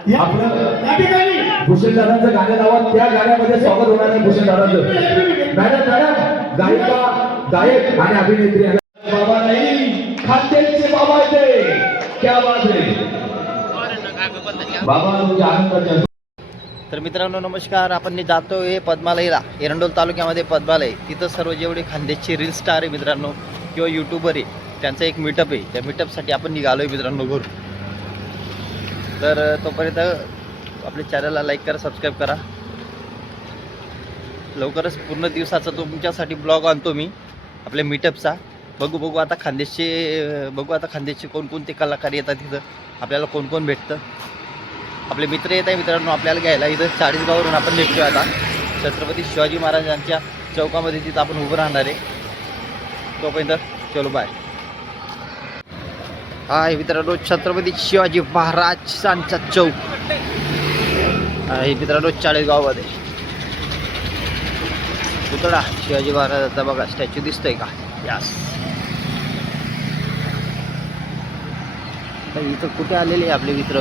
आपलं भूषण दादांचं गाणं लावा, त्या गाण्यामध्ये स्वागत होणार आहे भूषण दादांचं. मॅडम गायिका गायक आणि अभिनेत्री बाबा नाही, खाद्यांचे बाबा येते. क्या बात आहे बाबा, तुमच्या आनंदाच्या. तर मित्रांनो नमस्कार, आपण जातोय पद्मालयला, एरंडोल तालुक्यामध्ये पद्मालय. तिथं सर्व जेवढे खानदेशचे रील स्टार आहे मित्रांनो किंवा यूट्यूबर आहे त्यांचा एक मीटअप आहे. त्या मीटअपसाठी आपण निघालो आहे मित्रांनो घरून. तर तोपर्यंत आपल्या चॅनलला लाईक करा, सबस्क्राईब करा. लवकरच पूर्ण दिवसाचा तुमच्यासाठी ब्लॉग आणतो मी आपल्या मीटअपचा. बघू आता खानदेशचे कोणकोणते कलाकार येतात तिथं, आपल्याला कोण कोण भेटतं. आपले मित्र येत आहे मित्रांनो आपल्याला घ्यायला. इथं चाळीसगाववरून आपण निघतोय आता छत्रपती शिवाजी महाराजांच्या चौकामध्ये. तिथं आपण उभं राहणार आहे. तोपर्यंत चलो बाय. आहे मित्रांनो छत्रपती शिवाजी महाराजांचा चौक आहे मित्रांनो चाळीसगावमध्ये. पुतळा शिवाजी महाराजांचा बघा, स्टॅच्यू दिसतोय का? यास. इथं कुठे आलेले आपले मित्र?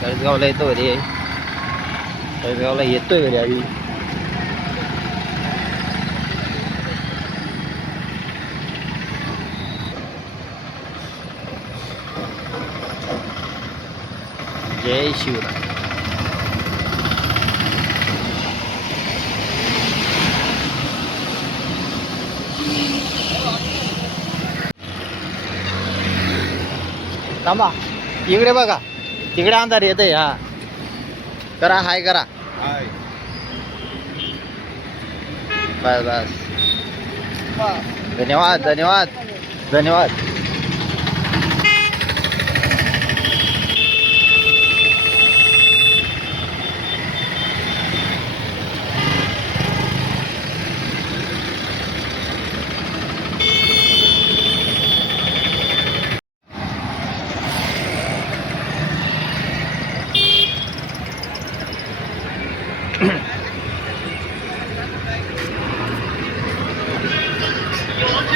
चाळीसगावला येतो रे, चाळीसगावला येतोय रे आधी. जय शिवराय. थांबा, इकडे बघा, तिकडे अंधार येतंय. हा करा, हाय करा. बस बस, धन्यवाद धन्यवाद धन्यवाद.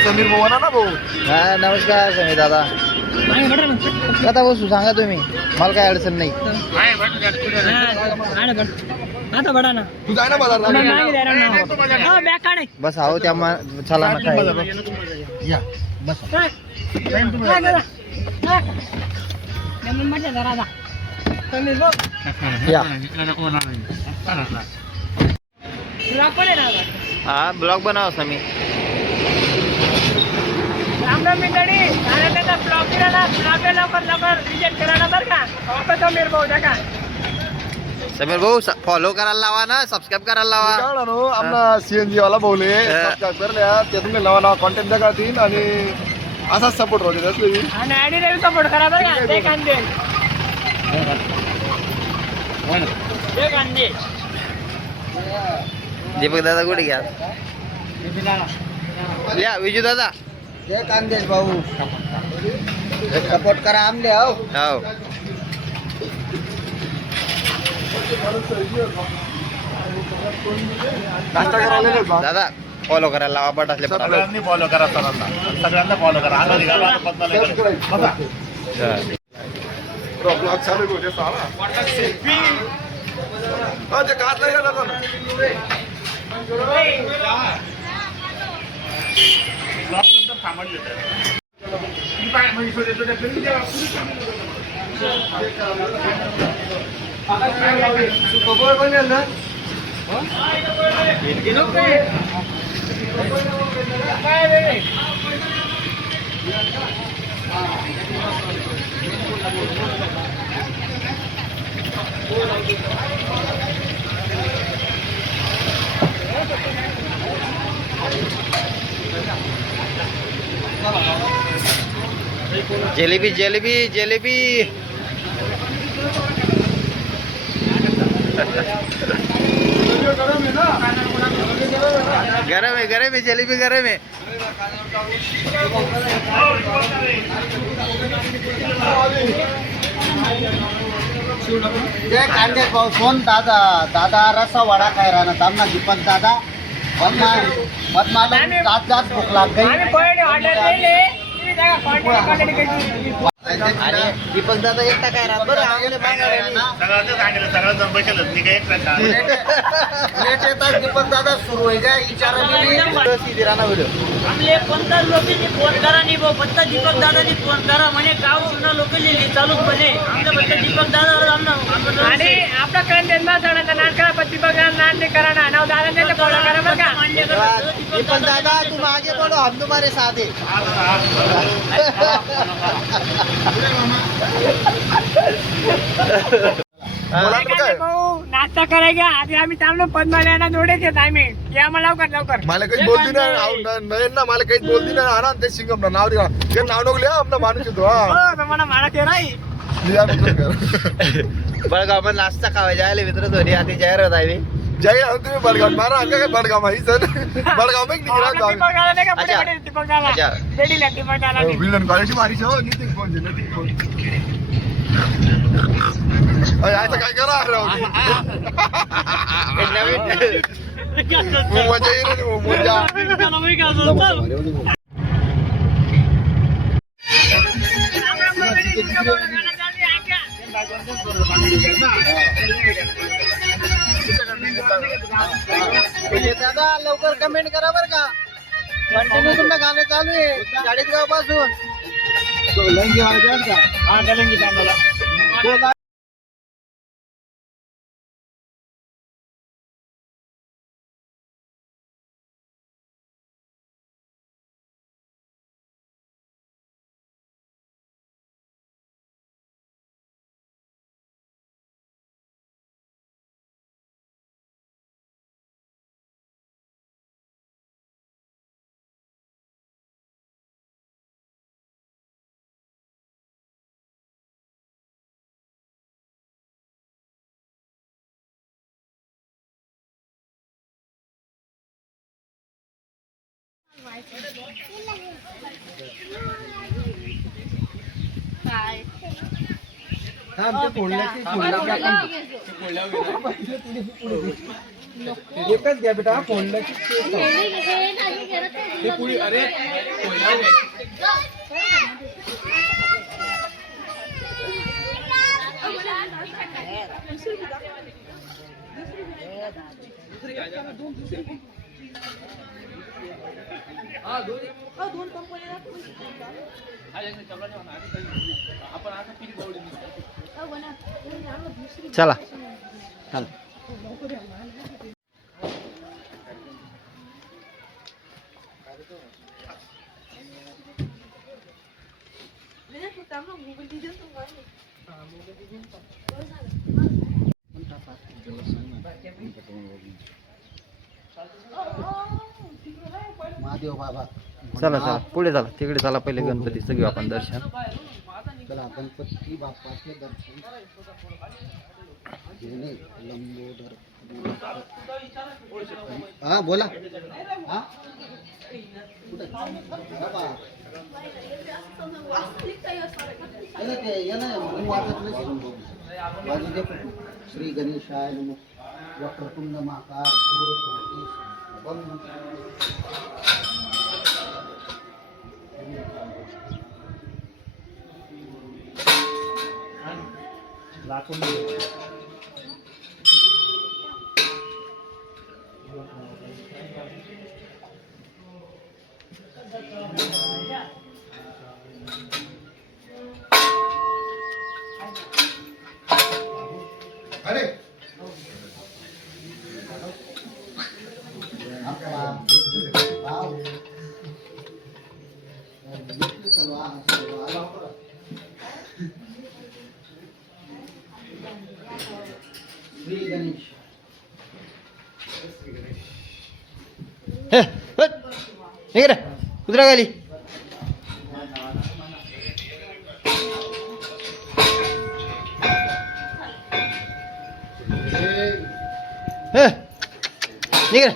समीर भाऊ ना भाऊ. हा नमस्कार समीर दादा. आता बसू सांगा तुम्ही, मला काय अडचण नाही. तू जाय ना बाजारला. बस आहो त्या चला ना काय या बस. या हा ब्लॉग बनाव समी. राम राम मंडळी, त्याचा ब्लॉग केला लवकर विजिट करा बरं का. समीर भाऊ का समीर भाऊ फॉलो करायला लावा ना, सबस्क्राईब करायला लावा. आमना सीएनजी वाला बोले सबस्क्राईब करल्या ते तुम्ही नवा नवा कॉन्टेंट जगातील आणि असाच सपोर्ट होते असले. आणि आयडी सपोर्ट करा बरं का. ते कांदे दीपक दादा कुठे घ्या या विजू दादा. जय कांदेश भाऊ, सपोर्ट करा आमले. हो दादा फॉलो करायला लावा. बट असले सगळ्यांनी फॉलो करा, सगळ्यांना फॉलो करा. आता निघाला ब्लॉग चालू होते ते कात नाही जातो ना. नंतर थांबली जिलेबी जिलेबी जिलेबी. गरम है जलेबी गरम है. जय कांदेश भाऊ. सोन दादा, दादा रसा वडा काय राहणार सामना दीपक दादा. पद्माला जात भूक लाग गई. आम्ही ऑर्डर दिले तुम्ही सांगा क्वांटिटी कशी. आणि दीपक दादा एकटा काय राहत बरं आम्हाला येतात दीपक दादा सुरू आहे का विचारा सीधी राणा व्हिडिओ आमले 15 लोकांनी फोन करा नाही भाऊ फक्त दीपक दादानी फोन करा म्हणे गाव जुना लोक लिहिली चालू म्हणे आमचं फक्त दीपक दादा आणि आपला कंटेंट ना जाण्याचा नाट करा पण दीपक नाट नाही करा ना नाव दादा त्याच्या फोन करा बरं का. मान्य करा दीपक दादा तुम आगे बोलो हम तुम्हारे साथ है भाऊ नाश्ता करायचा आधी आम्ही थांबलो पद्मालयाला जोडेच येत आम्ही या मला लवकर मला काही बोलती नाही ना मला काहीच बोलती नाही आणा ते सिंगम नाव दिला ते नाव नको लिहा आपला माणूस येतो हा हो तुम्हाला मला ते नाही लिहा नको कर. बळगाव मध्ये नाश्ता खावा जायला मित्र धोनी आधी जाहिरात आहे जय हो तुम्ही बडगाव मारा आमच्या काय बडगाव ही सर बडगाव में निघा दीपक दादा नाही का पुढे अच्छा. पुढे दीपक दादा अच्छा. रेडीला दीपक दादा विलन कॉलेज मारी हो नितीन फोन नितीन फोन यायचं काय करा राव मजा येईल मजा दादा लवकर कमेंट करा बरं का कंटिन्यू तुमचं गाणं चालू आहे चाळीसगाव पासून एकच घ्या बेटा फोनला चला महादेव बाबा चला चला पुढे चला तिकडे चला पहिले गणपतीचं घेऊ आपण दर्शन चला गणपती बाप्पाचे दर्शन घेणे लंबोदर हा बोला हा कुठे बाबा श्री गणेशाय नमः वक्रतुंड महाकाय अरे श्री गणेश हे रे कुत्रा खाली निघ रे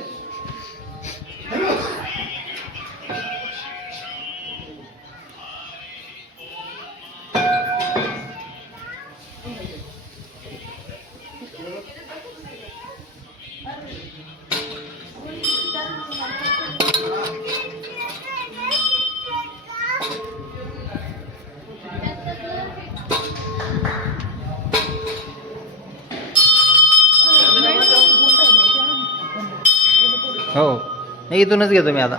हो नाही इथूनच घेतो मी आता.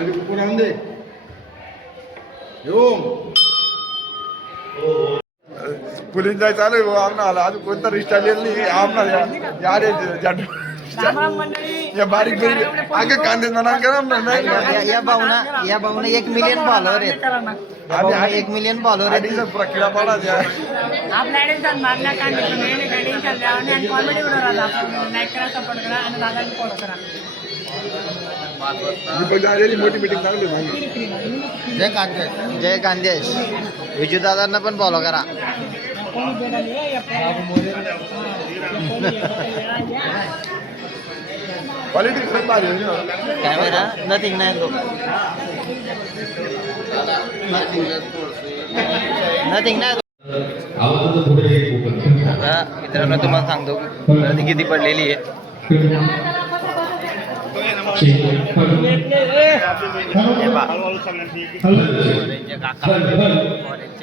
अरे कुकुर आणून दे येऊ पुलिस जाय चालू आहे आमना आला अजून कोणता रिक्षा लिहिली आमना या बारीक बारीक आगे कांदे ना करा नाही या भाऊना 1 मिलियन फॉलोअर आहेत. आम्ही 1 मिलियन फॉलोअर आहेत. पुरा किडा पाडा आपल्याकडे मारल्या कांदे कॉमेडी बनवला आपण लाईक करा सपोर्ट करा आणि दादाला फॉलो करा. मोठी मीटिंग चांगली माहिती जय कांदेश. विजू दादांना पण फॉलो करा. क्वालिटी खूप भारी कॅमेरा नथिंग नाही नाही. आता मित्रांनो तुम्हाला सांगतो गर्दी किती पडलेली आहे.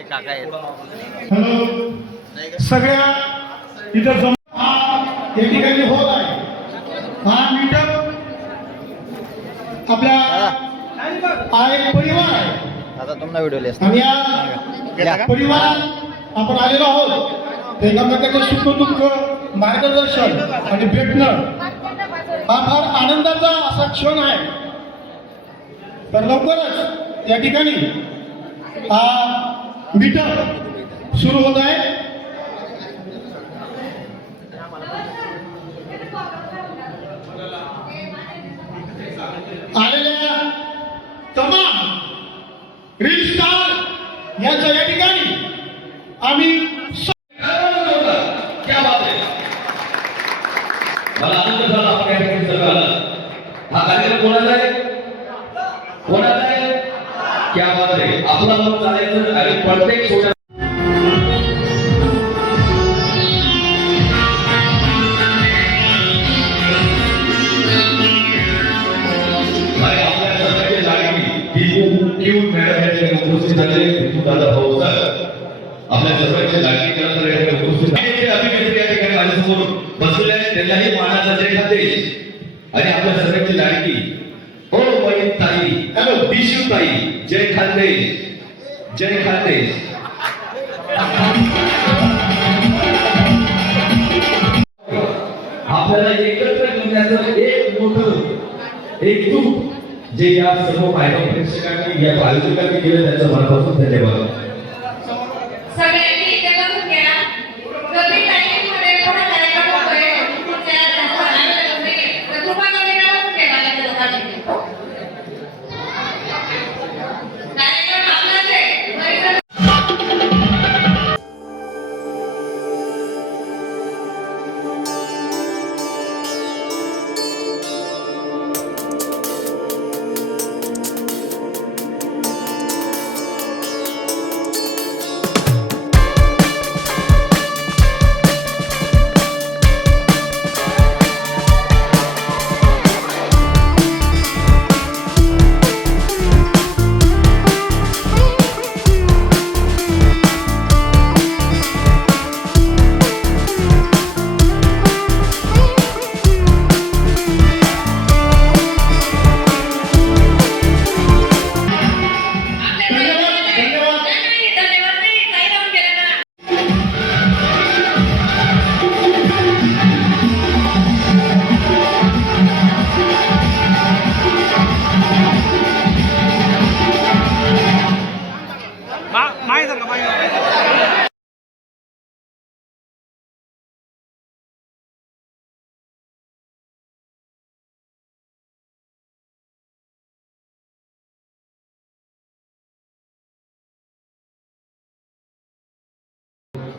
काका आहेत. सगळ्या इथं या ठिकाणी होत आहे. हा मीटअप आपल्या हा एक परिवार आहे आता तुम्हाला व्हिडिओ लिहा. आणि या परिवारात आपण आलेलो आहोत. एकमेकांचं सुख दुःख मार्गदर्शन आणि भेटणं हा फार आनंदाचा असा क्षण आहे. तर लवकरच या ठिकाणी हा मीटअप सुरू होत आहे. आलेल्या तमाम रील स्टार यांच्या या ठिकाणी आम्ही क्या बात आहे. मला आनंद झाला आपण या ठिकाणी सगळं आलं. हा कार्यक्रम कोणाचा आहे क्या बात आहे. आपला मग चालायचं आणि प्रत्येक छोट्या उपस्थित झाले दादा भाऊ आपल्या सर्वांचे लाडकी अभिनेत्री या ठिकाणी माझ्यासमोर बसलेले आहेत. त्यांनाही मानाचा जय खानदेश आणि आपल्या सर्वांची लाडकी हो बहीण ताई हॅलो दिशू ताई जय खानदेश जय खानदेश. आपल्याला एकत्र घेण्याचं एक मोठं एकजूट जे या सर्व मायबाप प्रेक्षकांनी या आयोजकांनी केलं त्याचं मनापासून धन्यवाद. सगळ्यांनी एकत्र घ्या. कमी टाइममध्ये थोडा कार्यक्रम होतोय. तुमच्या तर कृपा करून ठेवा त्या लोकांनी. कार्यक्रम आपलाच आहे.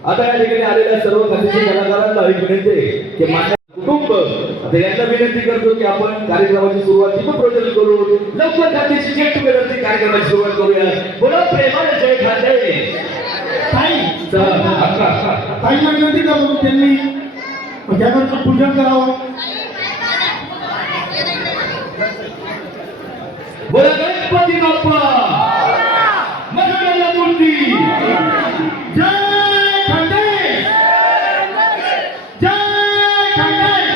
आता या ठिकाणी आलेल्या सर्व खात्याच्या कलाकारांना एक विनंती आहे की कुटुंब. आता यांना विनंती करतो की आपण कार्यक्रमाची सुरुवात दीपप्रज्वलन करून लवकर खांदेशी गेट टुगेदरची कार्यक्रमाची सुरुवात करूया. बोला प्रेमाने जय खांदे. चला, अक्का. ताईंना विनंती करतो की त्यांनी गणपतीचं पूजन करावं. बोला गणपती बाप्पा मंगल मूर्ती. जय खानदेश, जय खानदेश.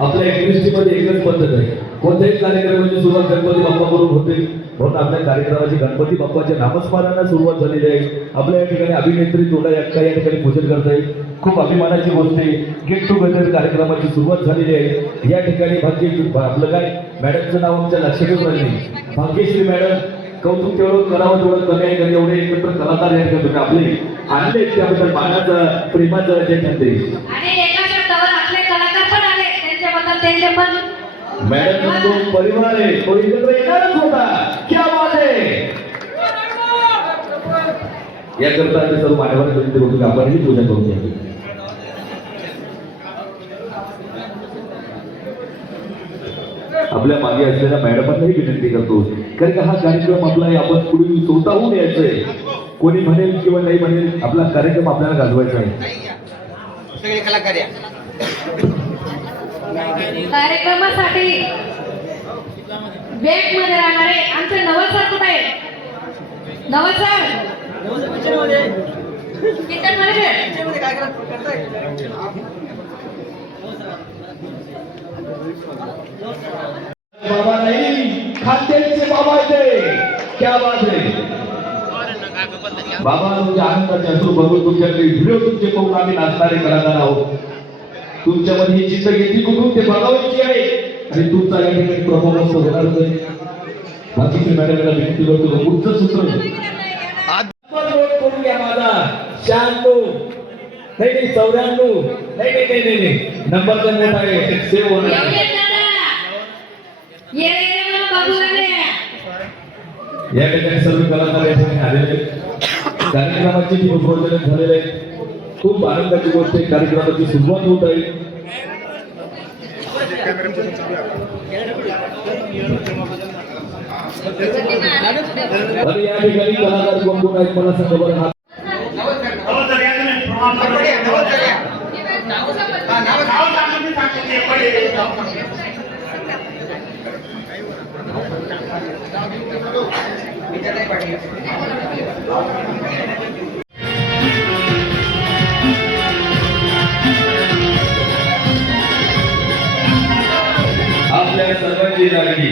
आपल्या क्रिस्टीमध्ये एकच पद्धत आहे, कोणत्याही कार्यक्रमाची सुरुवात गणपती बाप्पा करून होते. म्हणून आपल्या कार्यक्रमाची गणपती बाप्पाच्या नामस्मरणाला सुरुवात झालेली आहे. आपल्या या ठिकाणी अभिनेत्री तोडा अक्का या ठिकाणी पूजन करताय. खूप अभिमानाची गोष्ट आहे. गेट टुगेदर कार्यक्रमाची सुरुवात झालेली आहे. या ठिकाणी आपलं काय मॅडमचं नाव आमच्या लक्षातच राहिले. भाग्यश्री मॅडम, कौतुक तेवढं करावं तेवढं कमी आहे. कारण एवढे एकत्र कलाकार या ठिकाणी आपले आणले त्याबद्दल मानाचं प्रेमाचं जय खांदे. आणि एका शब्दावर आपले कलाकार पण आले त्यांच्याबद्दल त्यांचे पण मॅडम तो परिवार आहे, तो एकत्र येणारच होता. क्या बात आहे. याकरता आम्ही सर्व मान्यवर विनंती करतो की आपणही पूजा करून घ्यावी. आपल्या मागे असलेल्या मॅडमांनाही विनंती करतो, कारण का हा कार्यक्रम आपला आहे, आपण पुढे स्वतःहून यायचंय. कोणी म्हणेल किंवा नाही म्हणेल, आपला कार्यक्रम आपल्याला गाजवायचा आहे. कार्यक्रमासाठी वेट मध्ये राहणारे आमचे नवल सर कुठे आहे? नवल सर किचन मध्ये बाबा नाही, खांदेचे बाबा येते. क्या बात आहे. बाबा तुमच्या आनंदाचे अश्रू बघून तुमच्याकडे व्हिडिओ तुमचे पाहून आम्ही नाचणारे कलाकार आहोत. तुमच्यामध्ये ही चिंता घेतली कुठून ते बघावायची आहे आणि तुमचा या ठिकाणी परफॉर्मन्स होणारच आहे. बाकीचे मॅडमला विनंती करतो पुढचं सूत्र करून घ्या माझा 96 नाही 94 नाही नंबर तर मोठा आहे, सेव्ह होणार. या ठिकाणी सर्व कलाकार या ठिकाणी आलेले कार्यक्रमाची दीपप्रज्वलन झालेले आहे. खूप आनंदाची गोष्ट आहे. कार्यक्रमाची सुरुवात होत आहे. आणि या ठिकाणी कलाकार कोण कोण आहेत मला सांगा बरं. आपल्या सर्वांची लाडकी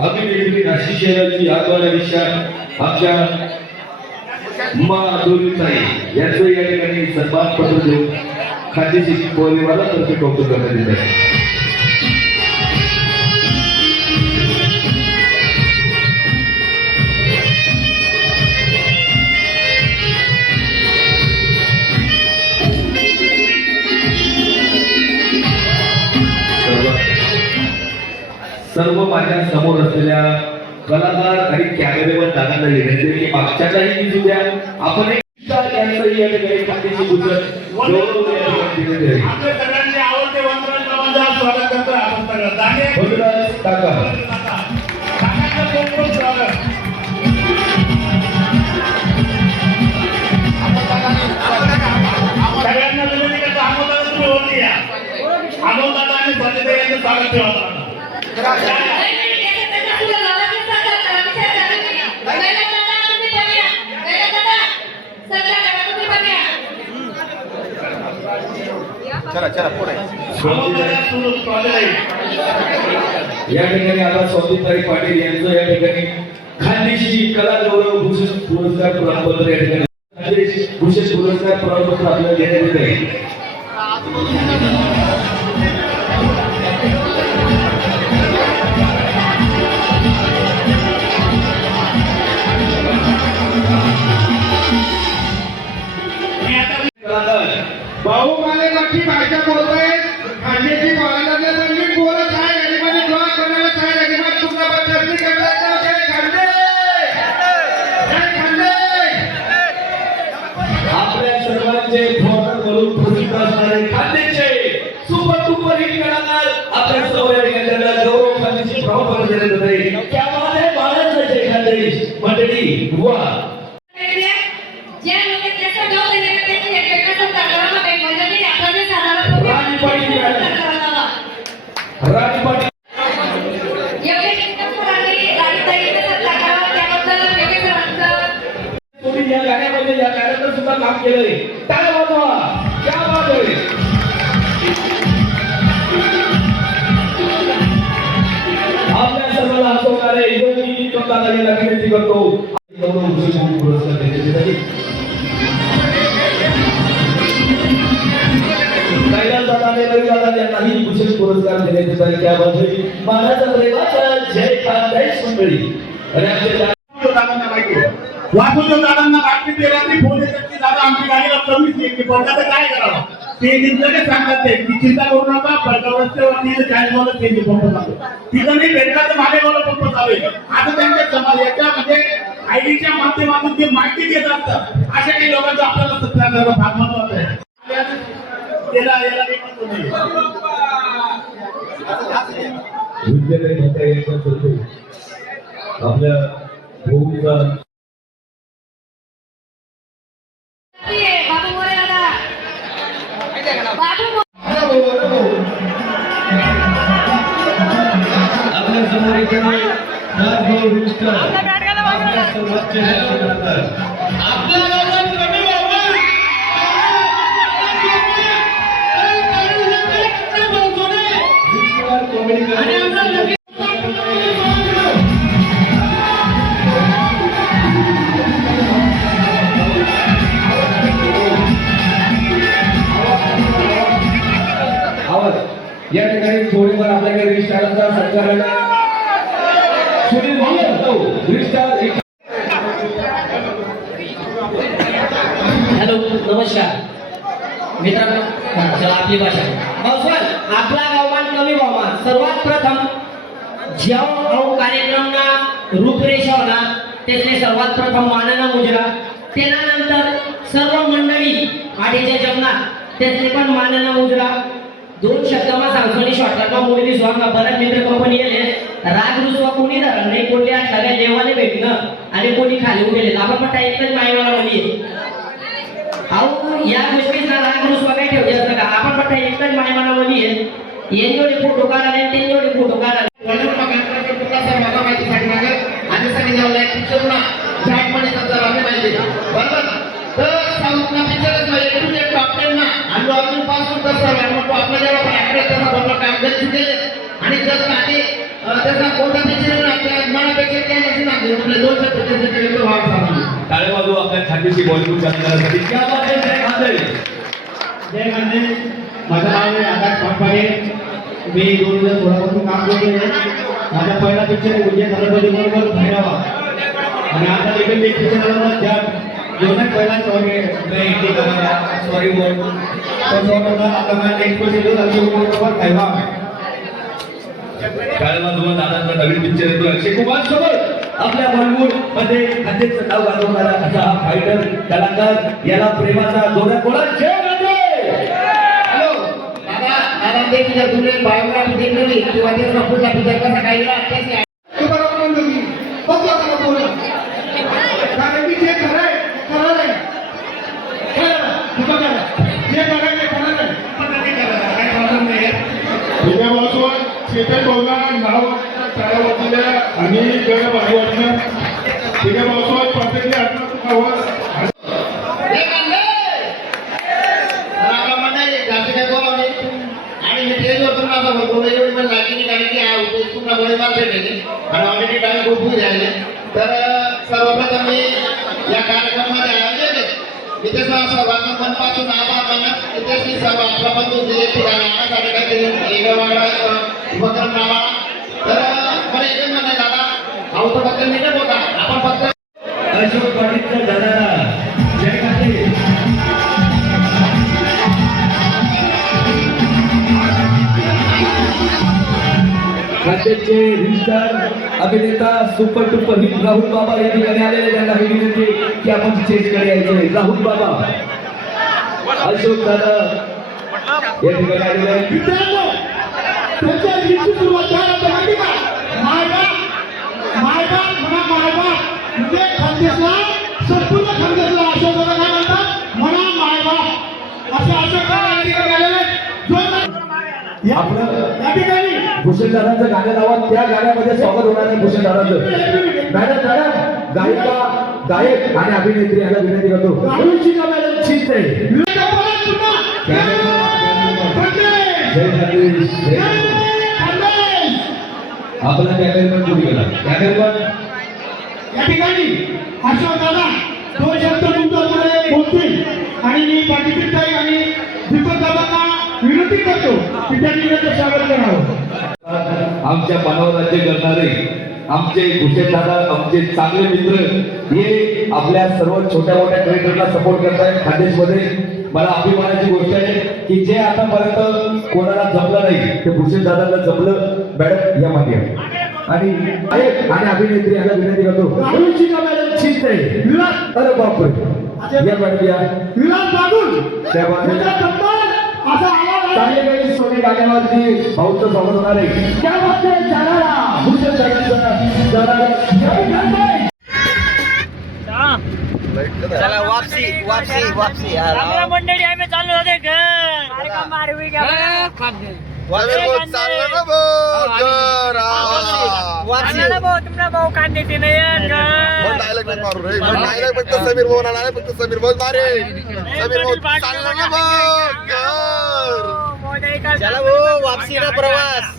अभिनेत्री नाशिक शहराची आगवाला दिशा आमच्या माधुरीताई यांचं या ठिकाणी सन्मान पत्र देऊन खांदेशी परिवाराला तर्फे कौतुक करण्यात येत आहे. सर्व माझ्या समोर असलेल्या कलाकार आणि कॅमेरेवर दादांना विनंती की मागच्या काही दिसू द्या. आपण यांचंही या ठिकाणी खांदेशी गुजरात गौरव या ठिकाणी दिलेले आहे. आपले सगळ्यांचे आवडते वंदराज बाबांचं स्वागत करतो आपण सगळं. दांडे वंदराज काका काकांचं खूप खूप स्वागत. सगळ्यांना विनंती करतो आमोदाला तुम्ही होती या आमोदाला आणि स्वागत यांचं स्वागत ठेवा. या ठिकाणी आता स्वातीताई पाटील यांचं या ठिकाणी खांदेशी कला गौरव भूषण पुरस्कार प्रमाणपत्र या ठिकाणी खानदेश भूषण पुरस्कार प्रमाणपत्र आपल्याला देण्यात येत आहे. भाऊ मला नक्की भाषा बोलतोय. खांदेची कॉलेजातले पण मी बोलत आहे आणि माझी ब्लॉग बनवत आहे आणि मग तुमचा बदली करत आपल्या सर्वांचे फॉर्म करून प्रसिद्ध असणारे खांदेचे मंडळी वा ज्या लोक त्याचा जॉब दिले त्यांची एकमेकांचा तक्रारामध्ये मजा नाही आपल्याला साधारण राणी पाटील राणी पाटील एवढे शिक्षकांनी राजकीय तक्रार त्याबद्दल वेगळे सरांचं तुम्ही या गाण्यात सुद्धा काम केलंय टाळ्या वाजवा क्या बात आहे आपल्या सर्वांना हसवणारे योगी दादाजीला विनंती करतो पुरस्कार देण्यासाठी कैलास दादाने रवी दादा यांनाही विशेष पुरस्कार देण्यासाठी त्याबद्दल मानाचा प्रेमाचा जय खानदेश मंडळी आणि आमच्या दादांना माहिती वासुदेव दादांना बातमी दिली फोन येतात की दादा आमची गाडीला कमीच नाही की पडला तर काय करावं ते तिथलं सांगतात ते की चिंता करू नका रस्त्यावरती काय बोलत ते पंप चालू तिथं नाही भेटला तर मालेगावला पंप चालू आहे आता त्यांच्या समाज याच्यामध्ये आयडीच्या माध्यमातून जे माहिती देत असतात अशा काही लोकांचा आपल्याला सत्याग्रह भाग महत्वाचा आहे त्याला याला काही महत्व नाही विद्यालय म्हणता येत होते आपल्या भूमीचा बाबू मोरे दादा बाबू आपल्या समोर इथे राजभाऊ रुष्कर आपला बॅट घाला बाजूला. सर्वोच्च शिक्षणाचा आपल्या गावात कमी व्हावं रुष्कर कॉमेडी करण्यासाठी आवाज या ठिकाणी थोडीफार आपल्याकडे रिस्टारचा सत्कार सुनील भाऊ होतो रिस्टार हॅलो नमस्कार मित्रांनो चला आपली भाषा भाऊसाहेब आपला गावमान कमी भावमान सर्वात प्रथम जेव्हा कार्यक्रमना रूपरेषा होणार त्याचे सर्वात प्रथम मानना मुजरा त्यानंतर सर्व मंडळी आडीच्या जमनात त्याचे पण मानना मुजरा दोन शब्दांना सांगसोनी शॉर्टकटमा मुली स्वांगा बऱ्याच मित्र कंपनी येले राग रुसवा कोणी धरण नाही कोणी सगळ्या देवाने भेटणं आणि कोणी खाली उभेले आपण पण एकच मायवाला म्हणी अहो या गोष्टीचा राग रुसवा काय ठेवले असतं का आपण पण एकच मायवाला म्हणी यांनी फोटो काढाले त्यांनी फोटो काढाले आणि जर काही त्याचा कोणता पिक्चर टाळे वाजवा आपल्या खांद्याची बॉलिवूड करण्यासाठी क्या बात है जय खानदेश जय खानदेश माझं नाव आहे आकाश पाटपाडे मी 2016 पासून काम करतोय माझा पहिला पिक्चर विजय गणपती बरोबर भैरवा आणि आता देखील एक पिक्चर आला ज्या दोन पहिला सॉरी बोल आता माझा नेक्स्ट पिक्चर बरोबर भैरवा टाळे वाजवा दादांचा नवीन पिक्चर येतो अक्षय कुमार सोबत आपल्या बॉलिवूड मध्ये खांद्याचं नाव गाजवणारा असा हा फायटर कलाकार याला प्रेमाचा जोरात बोला जय खानदेश हॅलो दादा दादा ते तुझ्या तुले बायोग्राफी देखील किंवा ते पुढचा पिक्चर कसा काय गेला त्याचे कारण की जे खरं आहे खरं नाही जे करायचे खरं नाही उद्या बसून चेतन भाऊला नाव चाळा वाजवल्या आणि गड बाजू वाटणं उद्या बसून प्रत्येक आत्मा तुकावर जास्त काय बोलावले आणि मी ट्रेनवर पण माझा भरपूर एवढी पण लागली नाही कारण की पुन्हा गोळी मारले गेले आणि ऑलरेडी टाइम खूप होऊ राहिले तर सर्वप्रथम मी या कार्यक्रमामध्ये आयोजन इथे सर्वांना मनपासून आभार मानत इथे मी सर्व आपला बंधू जे ठिकाणी आणण्यासाठी काहीतरी वेगवेगळा उपक्रम लावा तर मला एकच म्हणणं आहे दादा अवतबद्दल मी नाही बोलता आपण फक्त अशोक पाटीलचा दादा जय खानदेश खांद्याचे रिस्टार अभिनेता सुपर टुपर हिट राहुल बाबा या ठिकाणी आलेले त्यांना ही विनंती की आपण स्टेजकडे यायचंय राहुल बाबा अशोक दादा या ठिकाणी आलेले आहेत मित्रांनो त्यांच्या गीतची सुरुवात काय होते माहिती का मायबाप म्हणा मायबाप खानदेशला संपूर्ण खानदेशला अशोकाला काय म्हणतात म्हणा मायबाप असं अशोक या ठिकाणी आलेले आहेत. जोरदार- आपलं या ठिकाणी भूषणदादांचं गाणं लावा, त्या गाण्यामध्ये स्वागत होणार आहे भूषणदादांचं. मॅडम गायिका गायक आणि अभिनेत्री यांना विनंती करतो. रुचिका मॅडम चिंते. विवेक परत पुन्हा खानदेश! जय खानदेश, जय खानदेश! आपला कॅमेरामॅन कुठे गेला? कॅमेरामॅन या ठिकाणी अशोक दादा दोन शब्द तुमच्यापुढे बोलतील आणि मी पाटील आणि दीपक दादांना विनंती करतो की त्यांनी याचं स्वागत करावं. आमच्या मनावर राज्य करणारे आमचे भूषणदादा, आमचे चांगले मित्र हे आपल्या सर्व छोट्या मोठ्या क्रिएटरला सपोर्ट करतायत खानदेशमध्ये. मला अभिमानाची गोष्ट आहे की जे आतापर्यंत कोणाला जमलं नाही ते भूषणदादांना जमलं. मॅडम या मागे आणि गायक आणि अभिनेत्री यांना विनंती करतो. रुचिका मॅडम चिंते. विलास अरे बापरे, या मॅडम या विलास बागुल त्या बाजूला. याचा नंबर असा आवाज आहे. चांगले काही सोने गाण्यावरती भाऊचं स्वागत होणार आहे. त्यामध्ये जाणारा भूषणदादांचा जाणारा चला वापसी वापसी वापसी यार. आपल्या मंडळी आम्ही चाललो होते घर कार्यक्रम मारवी घ्या वापसी भाऊ तुमचा भाऊ कांद्याचे नाही आहेत घर. समीर भाऊ आला फक्त समीर भाऊ मारे समीर भाऊ चालला ना बघ. मोदय का चला भाऊ वापसीला प्रवास.